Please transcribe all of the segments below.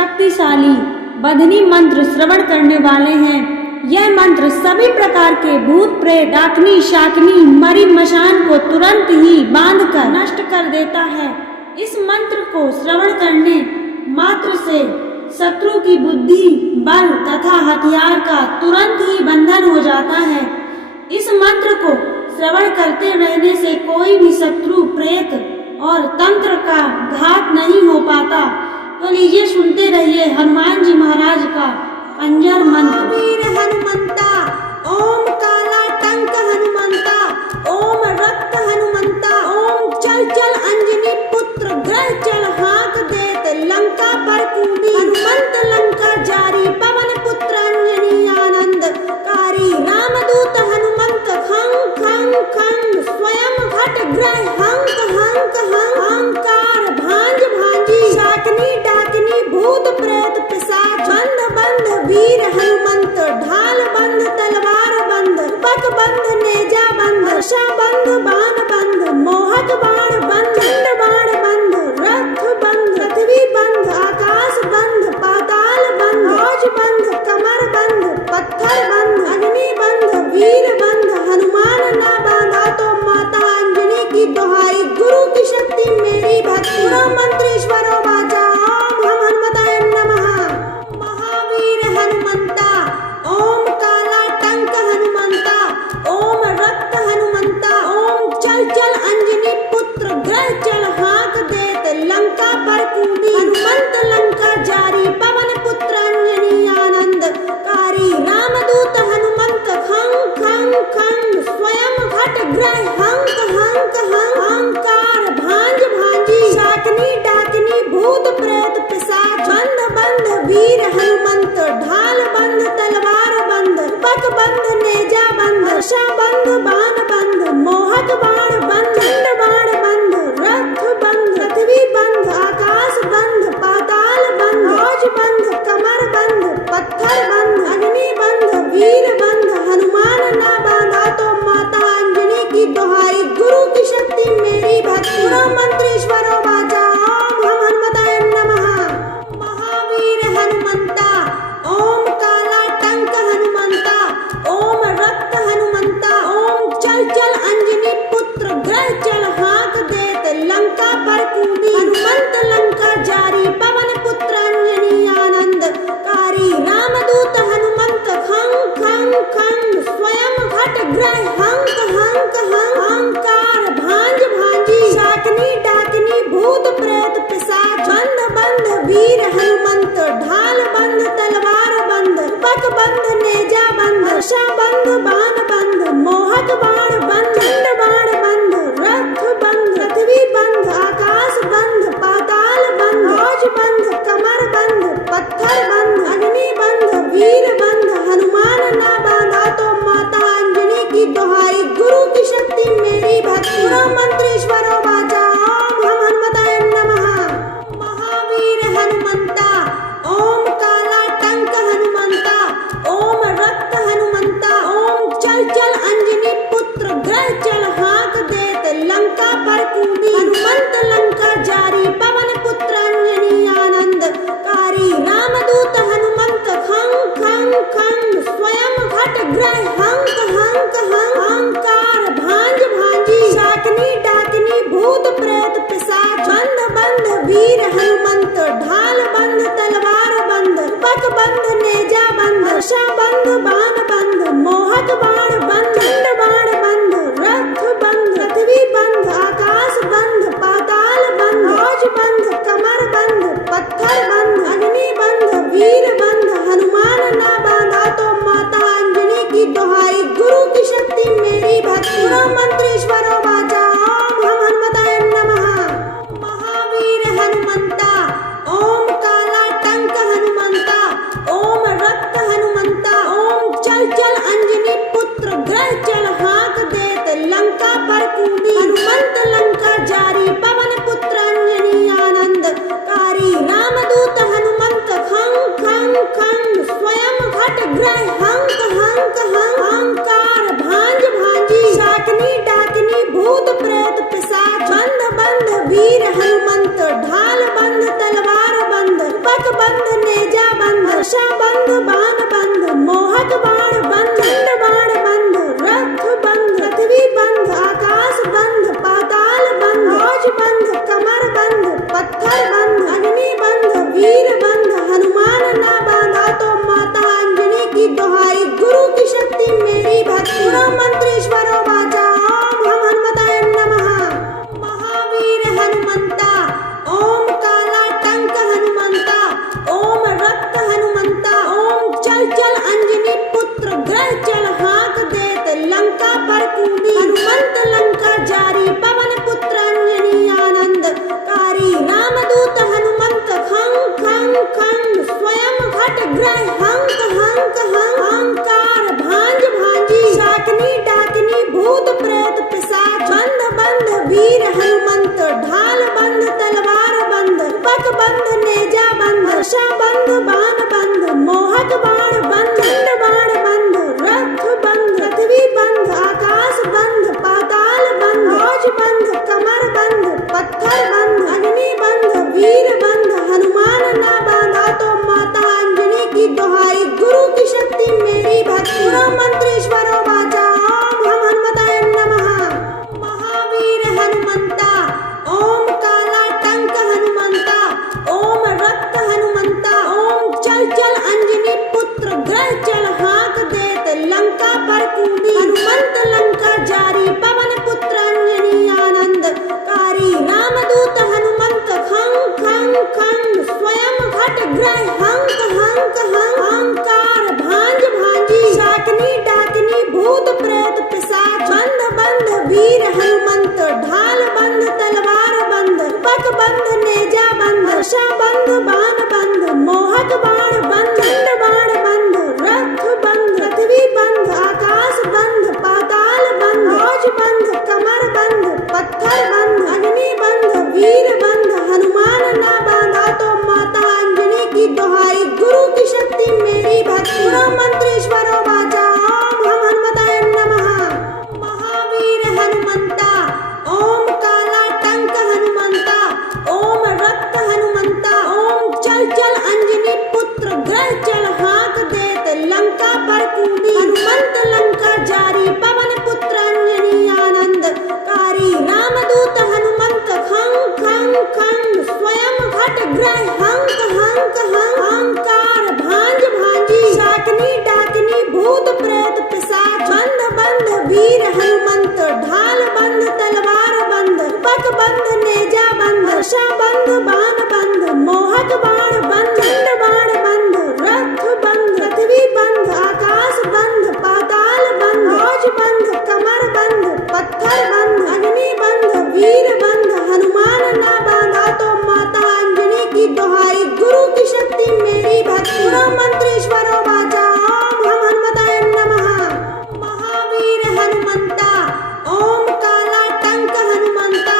शक्तिशाली बंधनी मंत्र श्रवण करने वाले हैं। यह मंत्र सभी प्रकार के भूत प्रेत, डाकनी, शाकनी, मरी मशान को तुरंत ही बांधकर नष्ट कर देता है। इस मंत्र को श्रवण करने मात्र से शत्रु की बुद्धि, बल तथा हथियार का तुरंत ही बंधन हो जाता है। इस मंत्र को श्रवण करते रहने से कोई भी शत्रु, प्रेत और तंत्र का घात नहीं हो पाता। तो लीजिए सुनते रहिए हनुमान जी महाराज का पंजर मंत्र। वीर हनुमंता, ओम काला टंक हनुमंता, ओम रक्त हनुमंता, ओम चल चल अंजनी पुत्र, ग्रह चल हाँक देत, लंका पर कूदी, हनुमंत लंका जारी, पवन पुत्र अंजनी आनंद कारी, रामदूत हनुमंत खंग खंग खंग, स्वयं घट ग्रह हंक हंक हंक, हंकार भांज भांजी, शाकनी डाकनी, भूत प्रेत पिशाच, बंध बंध वीर हनुमंत, ढाल बंध तलवार बंध, पक बंध नेजा बंध, वर्षा बंध बाण बंध, मोहक बाण बंध, दंड बाण बंध, रथ बंध, पृथ्वी बंध, आकाश बंध, पाताल बंध, ध्वज बंध, कमर बंध, पत्थर बंध, अग्नि बंध, वीर बंध, हनुमान ना बांधा तो माता अंजनी की दुहाई, गुरु की शक्ति मेरी भक्ति, गुरु मंत्रेश्वरो वाचा, ओम हम हनुमताय नमः। महावीर हनुमंता, ओम काला टंक हनुमंता, ओम रक्त हनुमंता, ओम चल चल अंजनी पुत्र, ग्रह चल हाँक देत, लंका पर कूदी, हनुमंत लंका जारी, पवन पुत्र अंजनी आनंद कारी, रामदूत हनुमंत खंग खंग खंग, स्वयं घट ग्रह हंक हंक हंक, हंकार भांज भांजी, शाकनी डाकनी, भूत प्रेत पिशाच, बंध बंध वीर हनुमंत, ढाल बंध तलवार बंध, पक बंध नेजा बंध, वर्षा बंध बाण बंध, मोहक बाण बंध, दंड बाण बंध, रथ बंध, पृथ्वी बंध, आकाश बंध, पाताल बंध, ध्वज बंध, कमर बंध, पत्थर बंध, अग्नि बंध, वीर बंध, हनुमान ना बांधा तो माता अंजनी की दुहाई, गुरु की शक्ति मेरी भक्ति, गुरु मंत्रेश्वरो वाचा, ओम हम हनुमताय नमः। महावीर हनुमंता, ओम काला टंक हनुमंता, ओम रक्त हनुमंता, ओम चल चल अंजनी पुत्र, ग्रह चल हाँक देत, लंका पर कूदी, हनुमंत लंका जारी, पवन पुत्र अंजनी आनंद कारी, रामदूत हनुमंत खंग खंग खंग, स्वयं घट ग्रह हंक हंक हंक, हंकार भांज भांजी, शाकनी डाकनी, भूत प्रेत पिशाच, बंध बंध वीर हनुमंत, ढाल बंध तलवार बंध, पक बंध नेजा बंध, वर्षा बंध बाण बंध, मोहक बाण बंध, दंड बाण बंध, रथ बंध, पृथ्वी बंध, आकाश बंध, पाताल बंध, ध्वज बंध, कमर बंध, पत्थर बंध, अग्नि बंध, वीर बंध, हनुमान ना बांधा तो माता अंजनी की दुहाई, गुरु की शक्ति मेरी भक्ति, गुरु मंत्रेश्वरो वाचा, ओम हम हनुमताय नमः। महावीर हनुमंता, ओम काला टंक हनुमंता, ओम रक्त हनुमंता, ओम चल चल अंजनी पुत्र, ग्रह चल हाँक देत, लंका पर कूदी, हनुमंत लंका जारी, पवन पुत्र अंजनी आनंद कारी, रामदूत हनुमंत खंग खंग खंग, स्वयं घट ग्रह हंक हंक हंक, हंकार भांज भांजी, शाकनी डाकनी, भूत प्रेत पिशाच, बंध बंध वीर हनुमंत, ढाल बंध तलवार बंध, पक बंध नेजा बंध, वर्षा बंध बाण बंध, मोहक बाण बंध, दंड बाण बंध, रथ बंध, पृथ्वी बंध, आकाश बंध, पाताल बंध, ध्वज बंध, कमर बंध, पत्थर बंध, अग्नि बंध, वीर बंध, हनुमान ना बांधा तो माता अंजनी की दुहाई, गुरु की शक्ति मेरी भक्ति, गुरु मंत्रेश्वरो वाचा, ओम हम हनुमताय नमः। महावीर हनुमंता, ओम काला टंक हनुमंता, ओम रक्त हनुमंता, ओम चल चल अंजनी पुत्र, ग्रह चल हाँक देत, लंका पर कूदी, हनुमंत लंका जारी, पवन पुत्र अंजनी आनंद कारी, रामदूत हनुमंत खंग खंग खंग, स्वयं घट ग्रह हंक हंक हंक, हंकार भांज भांजी, शाकनी डाकनी, भूत प्रेत पिशाच, बंध बंध वीर हनुमंत, ढाल बंध तलवार बंध, पक बंध वर्षा बंध बाण बंध मोहक बाण बंध चंड बाण बंध रथ बंध पृथ्वी बंध आकाश बंध पाताल बंध ध्वज बंध कमर बंध पत्थर बंध अग्नि बंध वीर बंध हनुमान ना बांधा तो माता अंजनी की दुहाई गुरु की शक्ति मेरी भक्ति गुरु मंत्रेश्वरो वाचा ओम हम हनुमताय नमः महावीर हनुमंता ओम काला टंक हनुमंता ओम रक्त हनुमंता ओम चल चल अंजनी पुत्र ग्रह चल हाँक देत लंका पर कूदी हनुमंत लंका जारी पवन पुत्र अंजनी आनंद कारी रामदूत हनुमंत खंग खंग खंग स्वयं घट ग्रह हंक हंक हंक अहंकार भांज भांजी शाकनी डाकनी भूत प्रेत पिशाच बंध बंध वीर हनुमंत ढाल बंध तलवार बंध पक बंध नेजा बंध वर्षा बंध बाण बंध मोहक बाण बंध चंड बाण बंध रथ बंध पृथ्वी बंध आकाश बंध पाताल बंध ध्वज बंध कमर बंध पत्थर बंध अग्नि बंध वीर बंध हनुमान ना बांधा तो माता अंजनी की दुहाई गुरु की शक्ति मेरी भक्ति गुरु मंत्रेश्वरो वाचा ओम हम हनुमताय नमः महावीर हनुमंता ओम काला टंक हनुमंता ओम रक्त हनुमंता ओम चल चल अंजनी पुत्र ग्रह चल हाँक देत लंका पर कूदी हनुमंत लंका जारी पवन पुत्र अंजनी आनंद कारी रामदूत हनुमंत खंग खंग खंग स्वयं घट ग्रह हंक हंक हंक अहंकार भांज भांजी शाकनी डाकनी भूत प्रेत पिशाच बंध बंध वीर हनुमंत ढाल बंध तलवार बंध पक बंध नेजा बंध वर्षा बंध बाण बंध मोहक बाण बंध चंड बाण बंध रथ बंध पृथ्वी बंध आकाश बंध पाताल बंध ध्वज बंध कमर बंध पत्थर बंध अग्नि बंध वीर बंध हनुमान ना बांधा तो माता अंजनी की दुहाई गुरु की शक्ति मेरी भक्ति गुरु मंत्रेश्वरो वाचा ओम हम हनुमताय नमः महावीर हनुमंता ओम काला टंक हनुमंता ओम रक्त हनुमंता ओम चल चल अंजनी पुत्र ग्रह चल हाँक देत लंका पर कूदी हनुमंत लंका जारी पवन पुत्र अंजनी आनंद कारी रामदूत हनुमंत खंग खंग खंग स्वयं घट ग्रह हंक हंक हंक अहंकार भांज भांजी शाकनी डाकनी भूत प्रेत पिशाच बंध बंध वीर हनुमंत ढाल बंध तलवार बंध पक बंध नेजा बंध वर्षा बंध बाण बंध मोहक बाण बंध चंड बाण बंध रथ बंध पृथ्वी बंध आकाश बंध पाताल बंध ध्वज बंध कमर बंध पत्थर बंध अग्नि बंध वीर बंध हनुमान ना बांधा तो माता अंजनी की दुहाई गुरु की शक्ति मेरी भक्ति गुरु मंत्रेश्वरो वाचा ओम हम हनुमताय नमः महावीर हनुमंता ओम काला टंक हनुमंता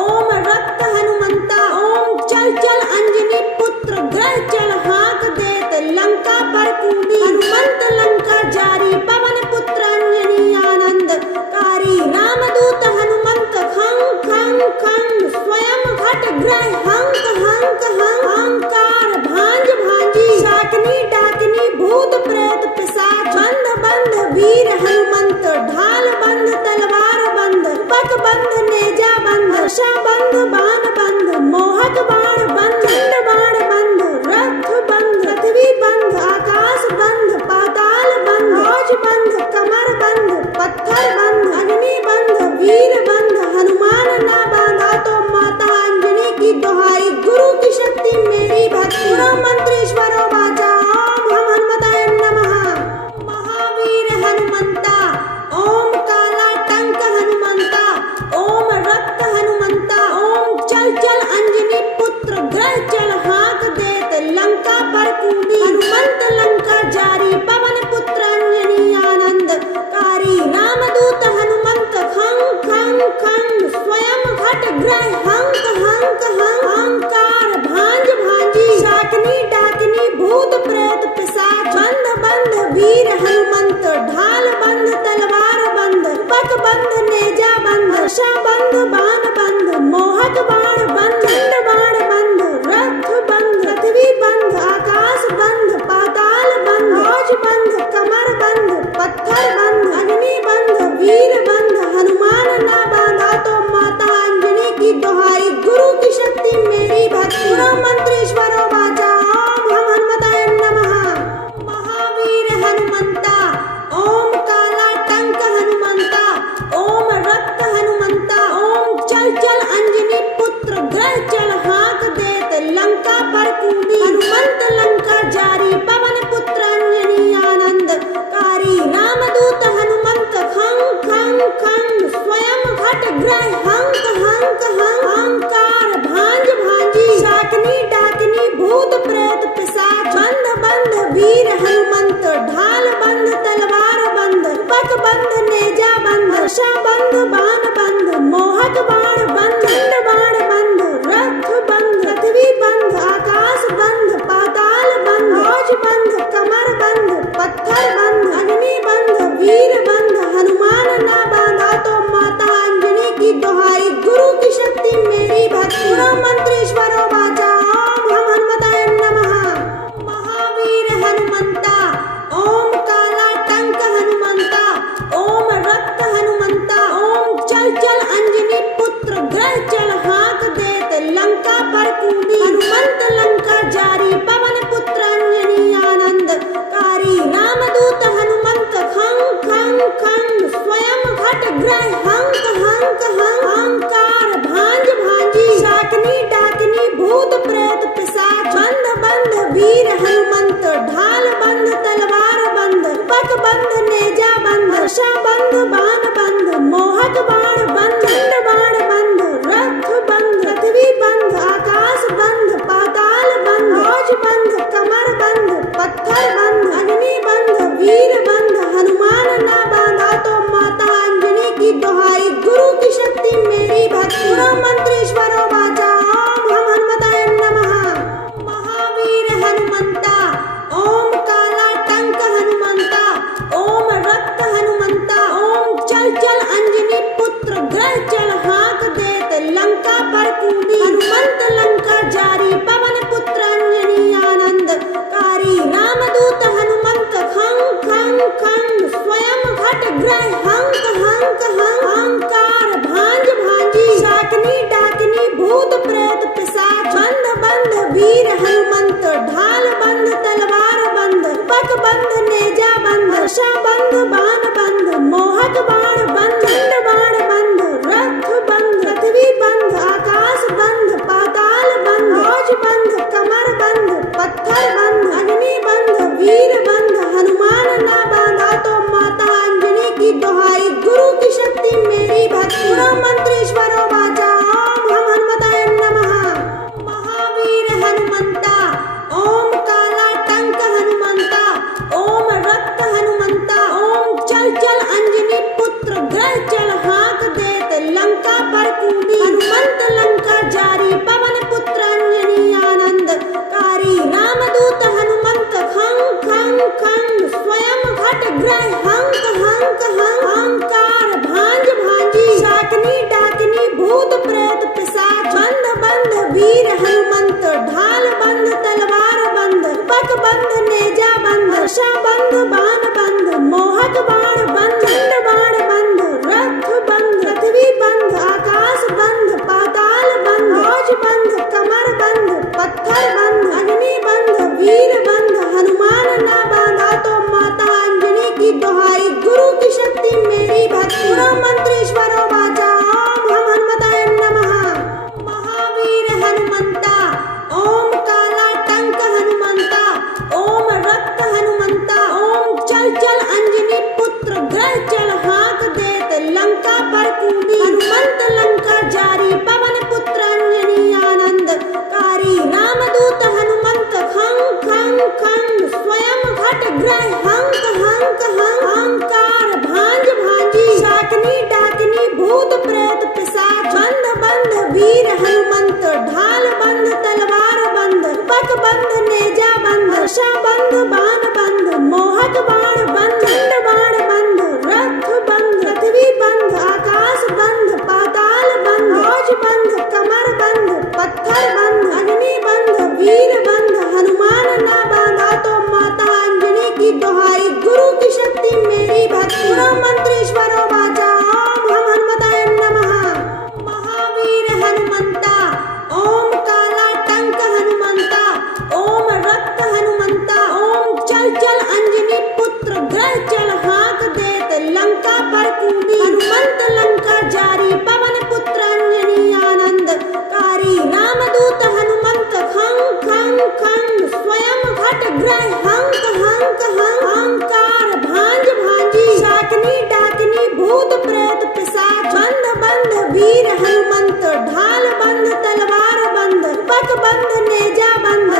ओम रक्त हनुमंता ओम चल चल अंजनी पुत्र ग्रह चल हाँक देत लंका पर कूदी हनुमंत लंका जारी पवन पुत्र अंजनी आनंद कारी रामदूत हनुमंत खंग खंग खंग स्वयं घट ग्रह हंक हंक हंक अहंकार भांज भांजी शाकनी डाकनी भूत प्रेत पिशाच बंध बंध वीर हनुमंत ढाल बंध तलवार बंध पक बंध नेजा बंध वर्षा बंध बाण बंध मोहक बाण बंध चंड बाण बंध रथ बंध पृथ्वी बंध आकाश बंध पाताल बंध ध्वज बंध कमर बंध पत्थर बंध अग्नि बंध वीर बंध हनुमान ना बांधा तो माता अंजनी की दुहाई गुरु की शक्ति मेरी भक्ति गुरु मंत्रेश्वरो वाचा ओम हम हनुमताय नमः महावीर हनुमंता ओम काला टंक हनुमंता ओम रक्त हनुमंता ओम चल चल अंजनी पुत्र ग्रह चल हाँक देत लंका पर कूदी हनुमंत लंका जारी पवन पुत्र अंजनी आनंद कारी रामदूत हनुमंत खंग खंग खंग स्वयं घट ग्रह हंक हंक हंक अहंकार भांज भांजी शाकनी डाकनी भूत प्रेत पिशाच बंध बंध वीर हनुमंत ढाल बंध तलवार बंध पक बंध नेजा बंध वर्षा बंध बाण बंध मोहक बाण बंध चंड बाण बंध रथ बंध पृथ्वी बंध आकाश बंध पाताल हंक हंक हंकार भांज भांजी शाकनी डाकनी भूत प्रेत पिशाच बंध बंध वीर हनुमंत ढाल बंध तलवार बंध पक बंध नेजा बंध वर्षा बंध बाण बंध मोहक बाण बंध दंड बाण बंध रथ बंध पृथ्वी बंध आकाश बंध पाताल बंध ध्वज बंध कमर बंध पत्थर बंध अग्नि बंध वीर बंध हनुमान ना बांधा तो माता अंजनी की दुहाई गुरु की शक्ति मेरी भक्ति गुरु मंत्रेश्वरो वाचा ओम हम हनुमताय नमः महावीर हनुमंता ओम काला टंक हनुमंता ओम रक्त हनुमंता ओम चल चल अंजनी पुत्र ग्रह चल हाँक देत लंका पर कूदी हनुमंत लंका जारी पवन पुत्र अंजनी आनंद कारी रामदूत हनुमंत खंग खंग खंग स्वयं घट ग्रह हंक हंक हंक हंकार भांज भांजी शाकनी डाक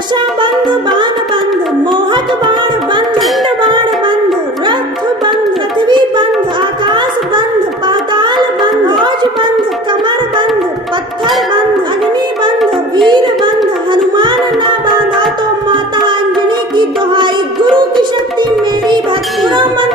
वर्षा बंध, बाण बंध, मोहक बाण बंध, चंड बाण बंध, रथ बंध, पृथ्वी बंध, आकाश बंध, पाताल बंध, ध्वज बंध, कमर बंध, पत्थर बंध, अग्नि बंध, वीर बंध, हनुमान ना बांधा तो माता अंजनी की दुहाई, गुरु की शक्ति मेरी भक्ति।